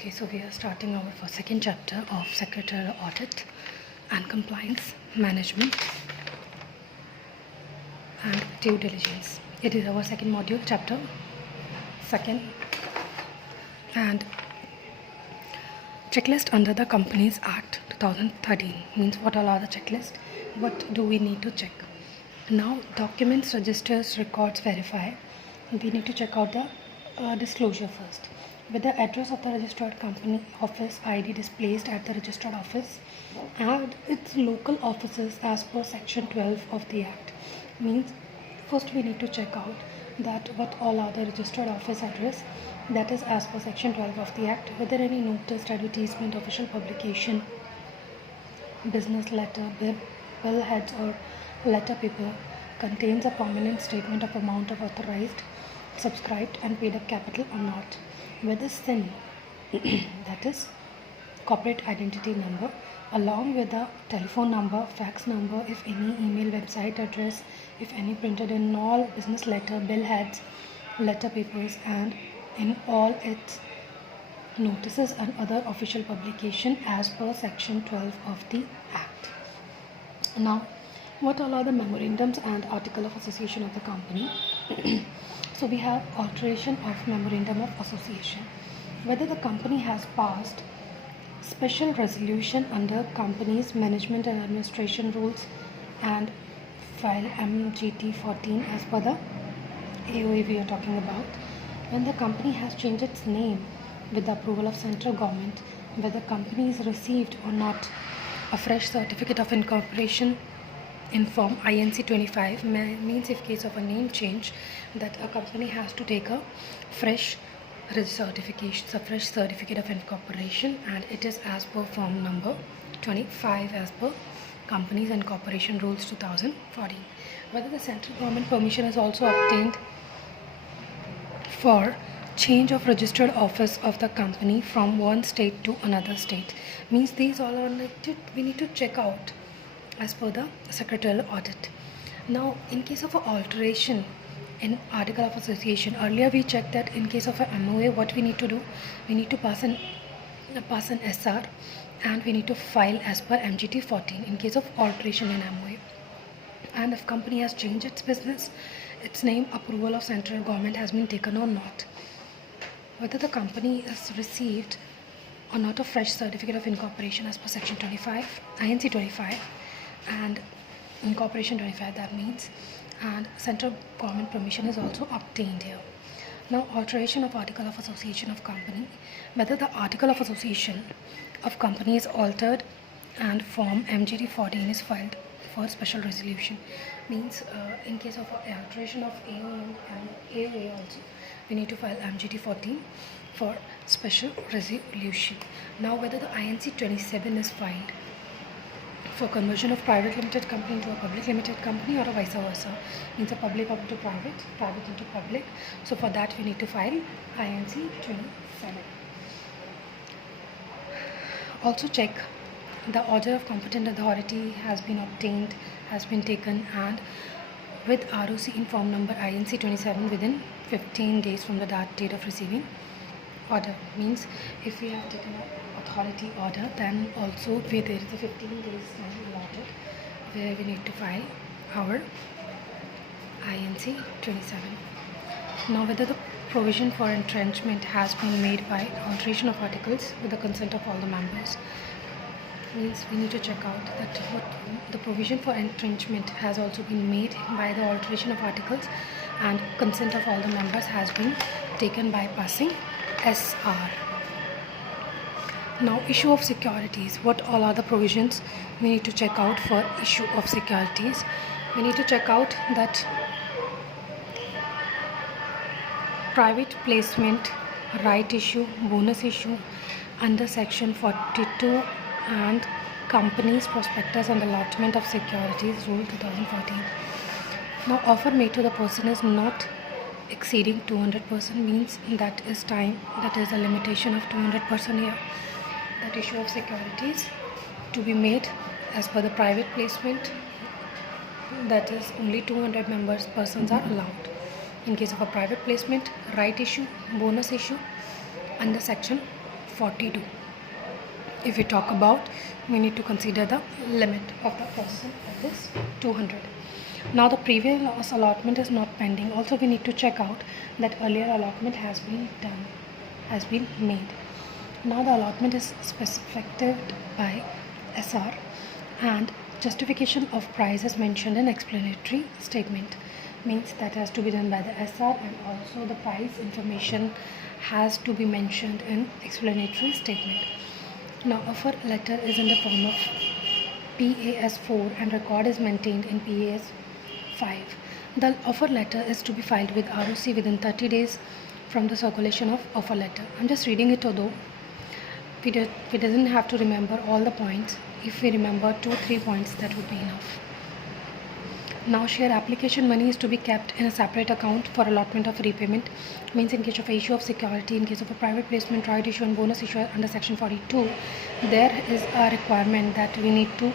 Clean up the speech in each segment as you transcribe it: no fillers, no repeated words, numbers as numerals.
Okay, so we are starting our second chapter of secretarial audit and compliance management and due diligence. It is our second module, chapter second, and checklist under the Companies Act 2013 means what all are the checklist, what do we need to check. Now documents, registers, records, verify. We need to check out the disclosure first. With the address of the registered company office ID displayed at the registered office and its local offices as per section 12 of the act. Means first we need to check out that what all are the registered office address, that is as per section 12 of the act, whether any notice, advertisement, official publication, business letter, bill heads or letter paper contains a permanent statement of amount of authorized, subscribed and paid up capital or not, whether SIN that is corporate identity number, along with the telephone number, fax number, if any, email, website address, if any, printed in all business letter, bill heads, letter papers and in all its notices and other official publication as per section 12 of the act. Now what all are the memorandums and article of association of the company? So we have alteration of memorandum of association. Whether the company has passed special resolution under company's management and administration rules and file MGT 14 as per the AOA we are talking about. When the company has changed its name with the approval of central government, whether company is received or not a fresh certificate of incorporation in form INC 25 means if case of a name change that a company has to take a fresh certification, a fresh certificate of incorporation, and it is as per form number 25 as per Companies and Corporation Rules 2014. Whether the central government permission is also obtained for change of registered office of the company from one state to another state means these all are we need to check out as per the secretarial audit. Now in case of an alteration in article of association, earlier we checked that in case of a MOA what we need to do, we need to pass an SR and we need to file as per MGT 14 in case of alteration in MOA. And if company has changed its business, its name, approval of central government has been taken or not, whether the company is received or not a fresh certificate of incorporation as per section 25 INC 25 and incorporation 25, that means, and central government permission is also obtained here. Now alteration of article of association of company, whether the article of association of company is altered and form MGT 14 is filed for special resolution means in case of alteration of AOM and AOA also we need to file MGT 14 for special resolution. Now whether the INC 27 is filed for conversion of private limited company into a public limited company or a vice versa, means a public up to private, private into public. So for that we need to file INC 27. Also check the order of competent authority has been obtained, has been taken, and with ROC in form number INC 27 within 15 days from the date of receiving order. Means if we have taken an authority order, then also there is a 15 days time allotted where we need to file our INC 27. Now whether the provision for entrenchment has been made by alteration of articles with the consent of all the members means we need to check out that what the provision for entrenchment has also been made by the alteration of articles and consent of all the members has been taken by passing SR. Now issue of securities, what all are the provisions we need to check out for issue of securities. We need to check out that private placement, right issue, bonus issue under section 42 and company's prospectus and allotment of securities rule 2014. Now offer made to the person is not exceeding 200% means that is time, that is a limitation of 200% here. That issue of securities to be made as per the private placement, that is only 200 persons are allowed. In case of a private placement, right issue, bonus issue under section 42. If we talk about, we need to consider the limit of the person, that is 200. Now the previous allotment is not pending. Also we need to check out that earlier allotment has been done, has been made. Now the allotment is specified by SR and justification of price is mentioned in explanatory statement. Means that has to be done by the SR, and also the price information has to be mentioned in explanatory statement. Now offer letter is in the form of PAS 4 and record is maintained in PAS 5. The offer letter is to be filed with ROC within 30 days from the circulation of offer letter. I'm just reading it, although we doesn't have to remember all the points. If we remember 2-3 points, that would be enough. Now share application money is to be kept in a separate account for allotment of repayment. Means in case of issue of security, in case of a private placement, right issue and bonus issue under section 42, there is a requirement that we need to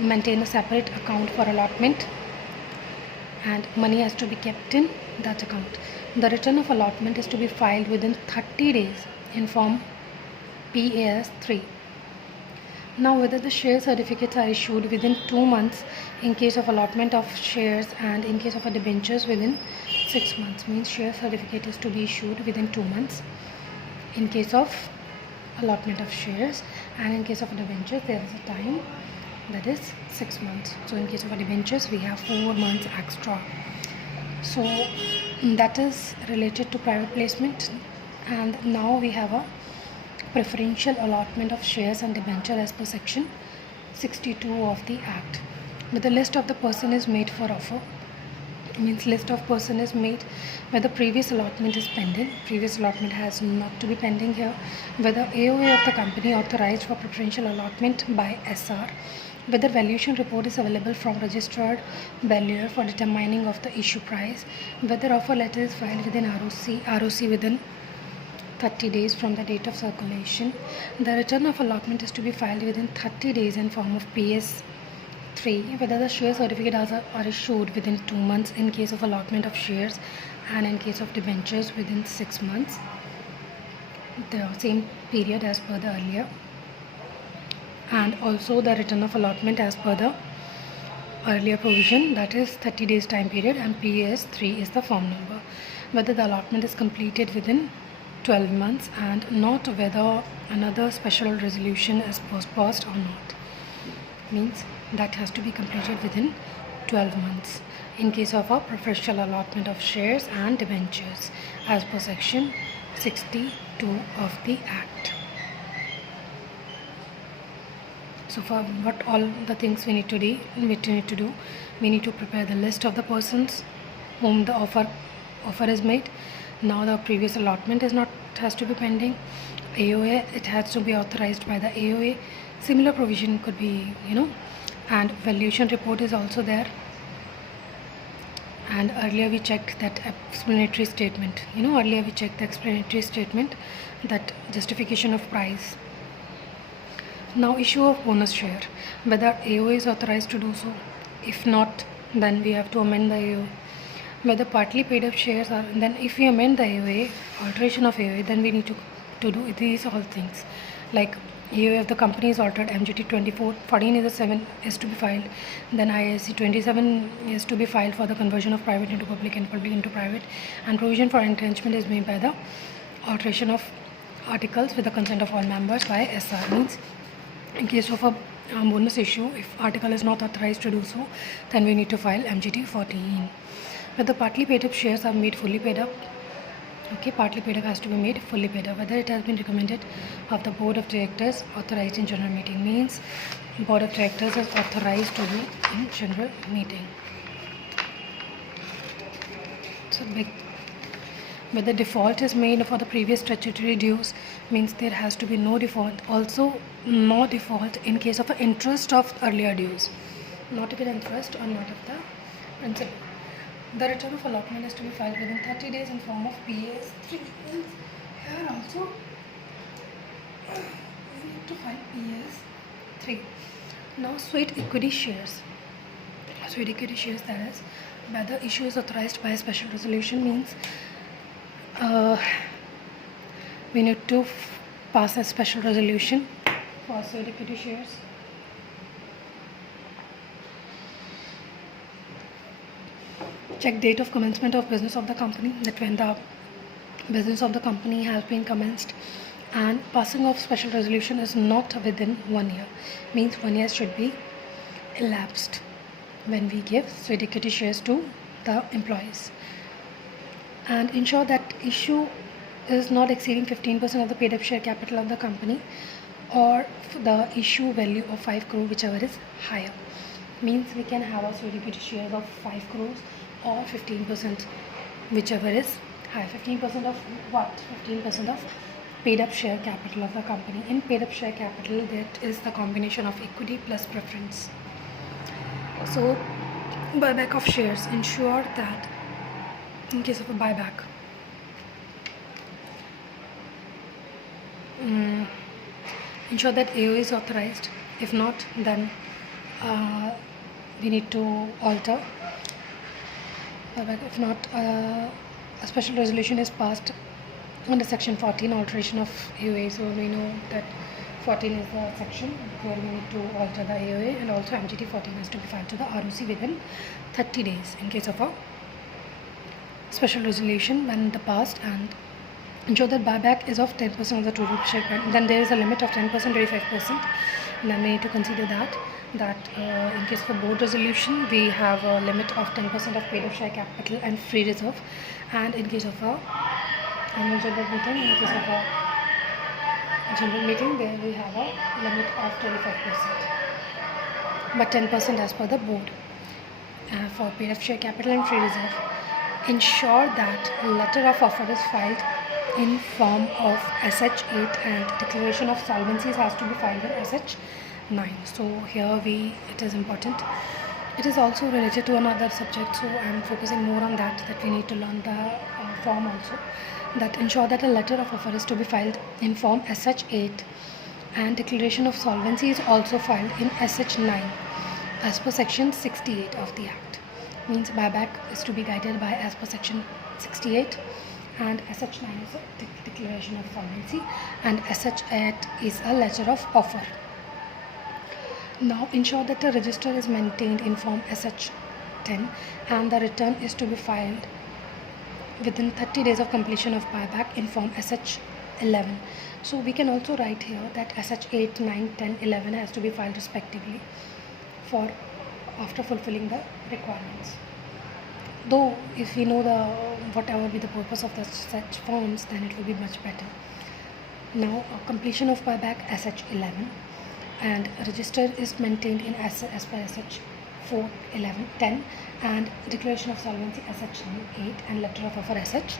maintain a separate account for allotment and money has to be kept in that account. The return of allotment is to be filed within 30 days in form PAS 3. Now whether the share certificates are issued within 2 months in case of allotment of shares and in case of a debentures within 6 months. Means share certificate is to be issued within 2 months in case of allotment of shares, and in case of a debentures there is a time, that is 6 months. So in case of a debentures we have 4 months extra. So that is related to private placement. And now we have a preferential allotment of shares and debenture as per section 62 of the Act. But the list of the person is made for offer. Means list of person is made whether previous allotment is pending. Previous allotment has not to be pending here. Whether AOA of the company authorized for preferential allotment by SR. Whether valuation report is available from registered valuer for determining of the issue price. Whether offer letter is filed within ROC within 30 days from the date of circulation. The return of allotment is to be filed within 30 days in form of PAS 3. Whether the share certificates are issued within 2 months in case of allotment of shares and in case of debentures within 6 months. The same period as per the earlier. And also the return of allotment as per the earlier provision, that is 30 days time period, and PAS 3 is the form number. Whether the allotment is completed within 12 months and not whether another special resolution is postponed or not. Means that has to be completed within 12 months in case of a preferential allotment of shares and debentures as per section 62 of the Act. So for what all the things we need to do, we need to prepare the list of the persons whom the offer is made. Now the previous allotment has to be pending. AOA, it has to be authorized by the AOA. Similar provision could be, and valuation report is also there. And earlier we checked that explanatory statement. Earlier we checked the explanatory statement, that justification of price. Now issue of bonus share, whether AOA is authorized to do so. If not, then we have to amend the AOA. Whether partly paid up shares are, then if we amend the AOA, alteration of AOA, then we need to do these all things. Like AOA of the company is altered, MGT 2414 is a 7 is to be filed, then ISC 27 is to be filed for the conversion of private into public and public into private, and provision for entrenchment is made by the alteration of articles with the consent of all members by SR. Means in case of a bonus issue, if article is not authorized to do so, then we need to file MGT 14. Whether partly paid up shares are made fully paid up. Okay, partly paid up has to be made fully paid up. Whether it has been recommended of the board of directors authorized in general meeting. Means board of directors is authorized to do in general meeting. So whether default is made for the previous statutory dues, means there has to be no default. Also no default in case of interest of earlier dues. Not of interest or not of the principal. The return of allotment is to be filed within 30 days in form of PAS 3. Here also we need to file PAS 3. Now sweet equity shares. Sweet equity shares, that is whether issue is authorized by a special resolution. Means we need to pass a special resolution for sale equity shares. Check date of commencement of business of the company, that when the business of the company has been commenced, and passing of special resolution is not within 1 year, means 1 year should be elapsed when we give sweet equity shares to the employees. And ensure that issue is not exceeding 15% of the paid up share capital of the company, or the issue value of 5 crore, whichever is higher. Means we can have a sweet equity shares of 5 crores or 15%, whichever is high. 15% of what? 15% of paid up share capital of the company. In paid up share capital, that is the combination of equity plus preference. So buyback of shares, ensure that in case of a buyback, ensure that AO is authorized. If not, then we need to alter. If not, a special resolution is passed under section 14, alteration of AOA. So we know that 14 is the section where we need to alter the AOA, and also MGT 14 has to be filed to the ROC within 30 days in case of a special resolution when the passed. And ensure that buyback is of 10% of the total share capital. Then there is a limit of 10%, 25%. And then we need to consider that in case of a board resolution, we have a limit of 10% of paid up share capital and free reserve. And in case of a annual general meeting, there we have a limit of 25%, but 10% as per the board for paid up share capital and free reserve. Ensure that letter of offer is filed in form of SH8, and declaration of solvencies has to be filed in SH9. So here it is important. It is also related to another subject, so I am focusing more on that we need to learn the form also. That ensure that a letter of offer is to be filed in form SH8, and declaration of solvency is also filed in SH9 as per section 68 of the Act. Means buyback is to be guided by as per section 68, and SH9 is a declaration of solvency, and SH8 is a letter of offer. Now ensure that the register is maintained in form SH10, and the return is to be filed within 30 days of completion of buyback in form SH11. So we can also write here that SH8, 9, 10, 11 has to be filed respectively for after fulfilling the requirements. Though if we know whatever be the purpose of such forms, then it will be much better. Now completion of buyback SH11, and register is maintained in as per SH4, 11, 10, and declaration of solvency SH8, and letter of offer SH.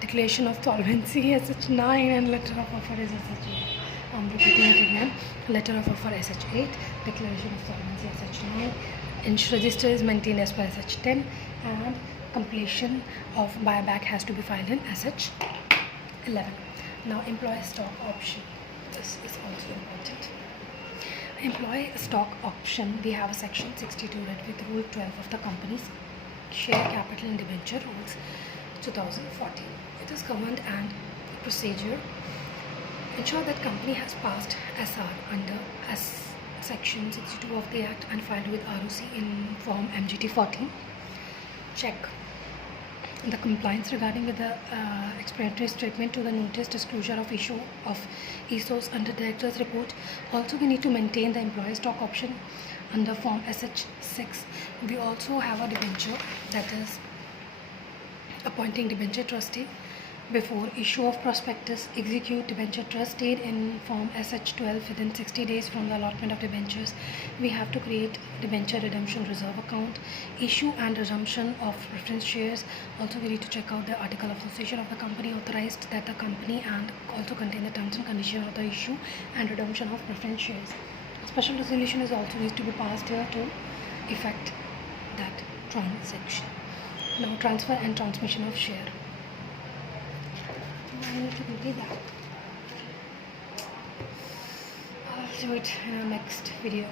Declaration of solvency SH9, and letter of offer is SH8. I'm repeating it again. Letter of offer SH8, declaration of solvency SH9, and register is maintained as per SH10, and completion of buyback has to be filed in SH11. Now employee stock option. This is also important. Employee stock option, we have a section 62 read with rule 12 of the company's share capital and debenture rules 2014. It is governed and procedure. Ensure that company has passed SR under section 62 of the Act and filed with ROC in form MGT 14. Check the compliance regarding with the explanatory statement to the notice disclosure of issue of ESOs under director's report. Also, we need to maintain the employee stock option under form SH6. We also have a debenture, that is appointing debenture trustee before issue of prospectus. Execute debenture trust deed in form SH12 within 60 days from the allotment of debentures. We have to create debenture redemption reserve account. Issue and resumption of preference shares. Also, we need to check out the article of association of the company, authorized that the company, and also contain the terms and conditions of the issue and redemption of preference shares. Special resolution is also needs to be passed here to effect that transaction. Now transfer and transmission of share. I need to complete that. I'll do it in our next video.